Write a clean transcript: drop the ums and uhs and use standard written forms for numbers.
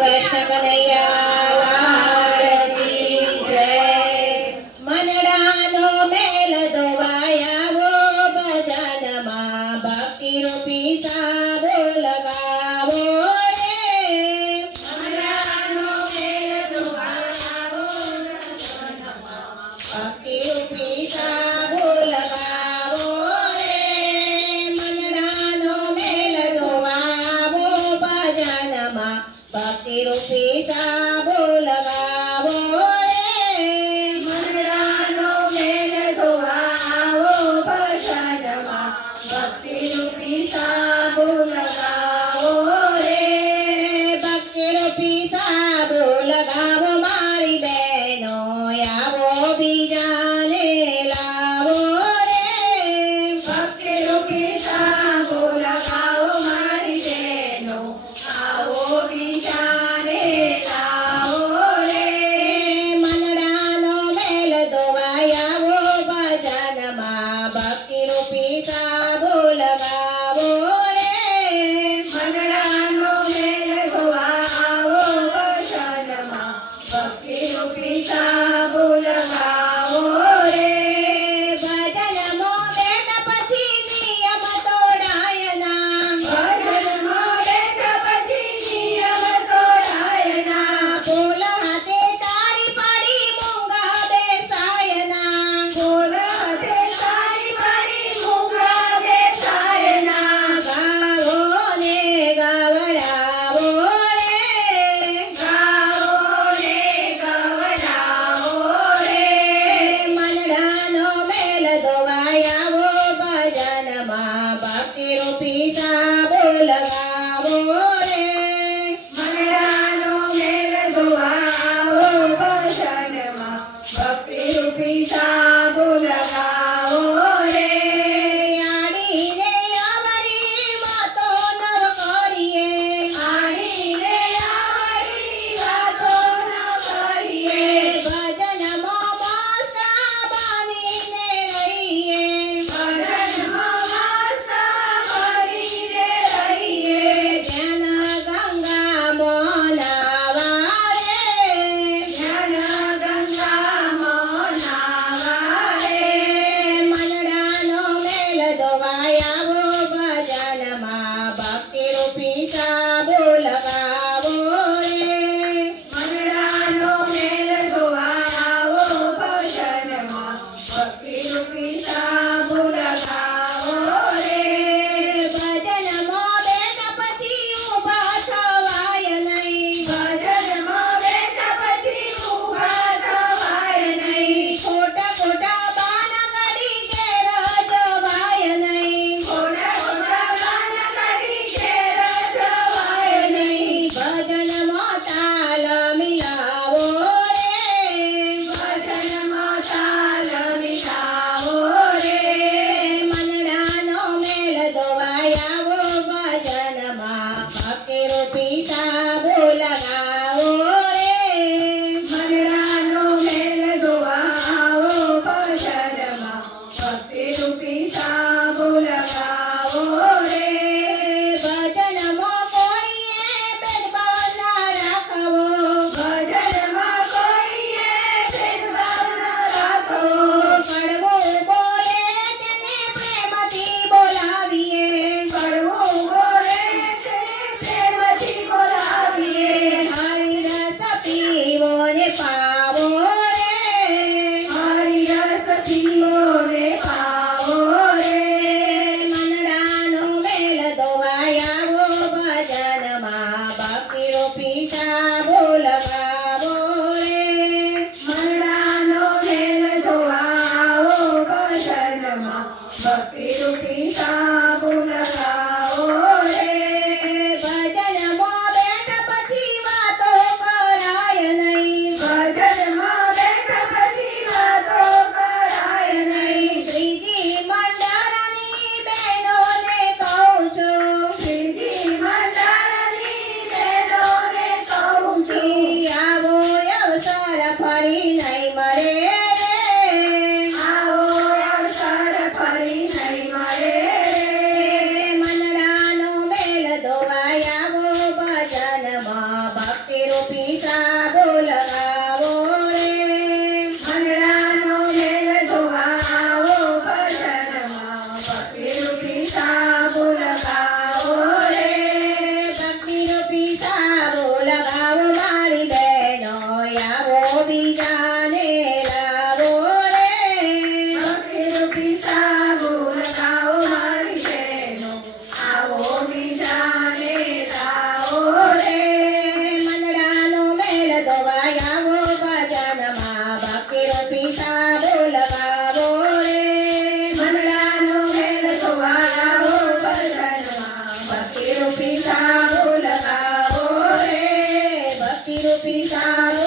કૃષ્ણ કનૈયા લાલ કી જય. મનડાનો મેલ ધોવાયાવો ભજનમાં ભક્તિ રૂપી સાબો લગાવો રે. મનડાનો મેલ ધોવાયાવો ભક્તિ રૂપી સાબો લગાવો રે. મનડાનો મેલ ધોવાવો ભજનમાં ભક્તિ રૂપી સાબો લગાવો રે. મનડાનો મેલ ધોવાવો ભજનમાં ભક્તિ રૂપી સાબો લગાવો રે. ભક્તિ રૂપી સાબો લગાવો મારી બહેનો, આવો બીજાને લાવો રે. ભક્તિ રૂપી સાબો લગાવો મારી બહેનો, આવો બીજાને લાવો રે. મનડાનો મેલ ધોવાયાવો ભજનમાં ભક્તિ રૂપી સાબો લગાવો રે. મનડાનો મેલ ધોવાવો ભજનમાં ભક્તિ રૂપી સાબો લગાવો રે. ભજનમાં બેઠા પછી નિયમ તોડાયના, ભજનમાં બેઠા પછી નિયમ તોડાયના. ફૂલ હાથે તાળી પાડી મૂંગા બેસાયના, ફૂલ હાથે તાળી પાડી મૂંગા બેસાયના. ગાવો ને ગવડાવો રે, ગાવો ને ગવડાવો રે. મનડાનો મેલ ધોવાયાવો ભજનમાં ભક્તિ રૂપી સાબો લગાવો રે. મનડાનો મેલ ધોવાવો ભજનમાં ભક્તિ રૂપી સાબો લગાવો રે. આડીને અમારી વાતો નવ કરીએ, આડીને અમારી વાતો ન કરીએ. ભજનમાં મસ્ત બનીને રહીએ, ભજનમાં મસ્ત બનીને રહીએ. ધ્યાન ગંગામાં નાવા રે, ધ્યાન ગંગામાં નાવા રે. મનડાનો મેલ ધોવાયાવો ભજનમાં ભક્તિ રૂપી સાબો લગાવો રે. મનડાનો મેલ ધોવાવો ભજનમાં ભક્તિ રૂપી સાબો લગાવો રે. ભજનમાં બેઠા પછી ઊભા થવાય નહીં, ભજનમાં બેઠા પછી ઊભા થવાય નહીં. ખોટા ખોટા બાના કાઢી ઘેર જવાય નહીં, ખોટા ખોટા બાના કાઢી ઘેર જવાય નહીં. ભજનમાં તાલ મિલાવો રે, ભજનમાં તાલ મિલાવો રે. મનડાનો મેલ ધોવાયાવો ભજનમાં ભક્તિ રૂપી સાબો લગાવો રે. મનડાનો મેલ ધોવાવો ભજનમાં ભક્તિ રૂપી સાબો લગાવો રે. ભજનમાં કોઈએ ભેદભાવ ના રાખવો, ભજનમાં કોઈએ ભેદભાવ ના રાખવો. કડવું બોલે તેને પ્રેમથી બોલાવીએ, કડવું બોલે તેને પ્રેમથી બોલાવીએ. હરિરસ પીવો ને પાવો રે, હરિરસ પીવો ને પાવો રે. મનડાનો મેલ ધોવાયાવો ભજનમાં ભક્તિ રૂપી સાબો લગાવો રે. મનડાનો મેલ ધોવાવો ભજનમાં ભક્તિ રૂપી સાબો લગાવો રે. ભજનમાં બેઠા પછી વાતો કરાય નહીં, ભજનમાં બેઠા પછી વાતો કરાય નહીં. શ્રીજી મંડળની બહેનોને કહું છું, શ્રીજી મંડળની બહેનોને કહું છું. ભક્તિ રૂપી સાબુ લગાવો રે મંડળાનો મેલ ધોવા આવો ભજનમાં ભક્તિ રૂપી સાબુ લગાવો રે ભક્તિ રૂપી સાબુ લગાવો મારી બહેનો આવો બીજાને લાવો રે ભક્તિ રૂપી સાબુ લગાવો મારી બહેનો આવો બીજાને લાવો રે મંડળાનો મેલ ધોવાય આવો ભજનમાં ભક્તિ રૂપી સાબુ લગાવો રે મંડળાનો મેલ ધોવા આવો ભજનમાં ભક્તિ રૂપી સાબુ લગાવો રે ભક્તિ રૂપી સાબુ